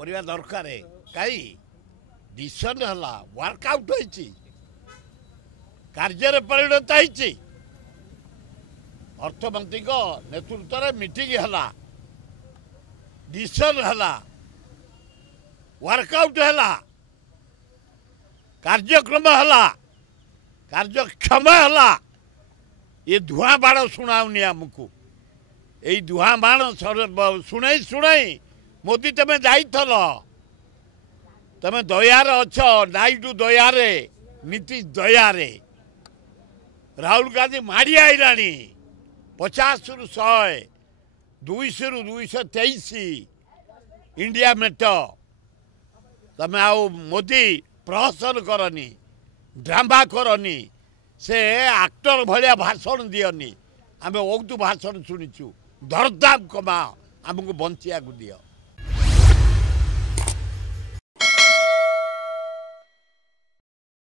କରିବା ଦରକାର କାହିଁ ଡିସିସନ୍ ହେଲା ୱାର୍କଆଉଟ୍ ହେଇଛି କାର୍ଯ୍ୟରେ ପରିଣତ ହେଇଛି ଅର୍ଥମନ୍ତ୍ରୀଙ୍କ ନେତୃତ୍ୱରେ ମିଟିଂ ହେଲା ଡିସିସନ୍ ହେଲା ୱାର୍କଆଉଟ୍ ହେଲା କାର୍ଯ୍ୟକ୍ରମ ହେଲା କାର୍ଯ୍ୟକ୍ଷମ ହେଲା ये धुआं बाण शुणाऊनी आमको यही धुआं बाण शुणाई शुणाई मोदी तमें जाइल तमें दयार अछ नाइडू दयारे नीतीश दयारे राहुल गांधी माड़ी आईलाणी 50 रु 100 200 रु 223 इंडिया मेट तमें आओ मोदी प्रहसन करनी ड्रामा करनी से एक्टर भाया भाषण दियनी आम बहुत भाषण शुणीचु दरदाम कमा आमको बंचिया दियो।